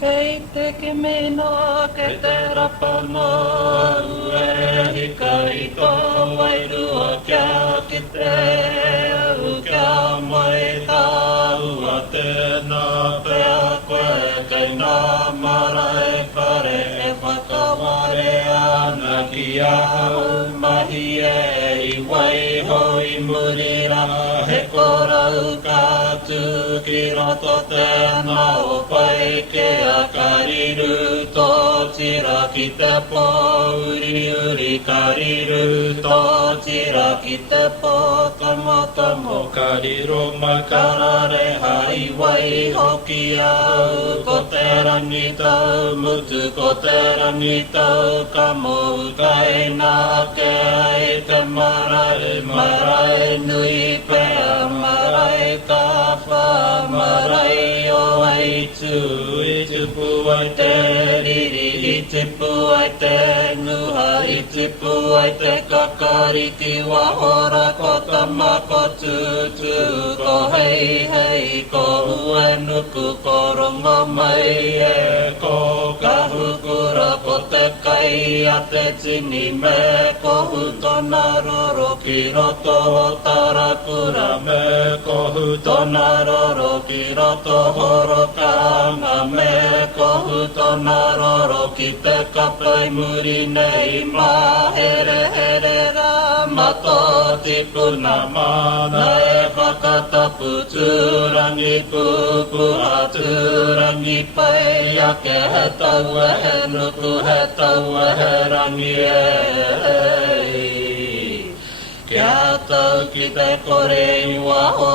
Kei te ke mena ke te rapana ue hika i ka wairua kia ki te au kia mai ka ua tēnā pēa koe kei nā marae whare e whakaware ana ki au mahi e i wai hoi murira he korau ka tū ki roto tēnā o pai ke a kariru tō tira ki te pō uri uri kariru tō tira ki te pō tomo kariru makarare hai wai hoki au ko te rangi tau mutu ko te rangi tau ka mou kai nā ke ai ka marae nui pēa marae ka wha marae o ai tū i tupu ai te riri i tupu ai te nuha i tupu ai te kakariki wahora ko tama ko tutu ko hei hei ko ue nuku ko rongo mai e ko kahukura ko te kai a te tini me ko hutona roro ki roto o tarakura me ko hutona roro ki roto horo kanga me ko hutona roro ki te kapai muri nei mahere here ra mato tipuna mana e whakatapu tūrangi pupu a tūrangi pai a ke he taua he nuku he taua he rangi e kia tau ki te kore i waho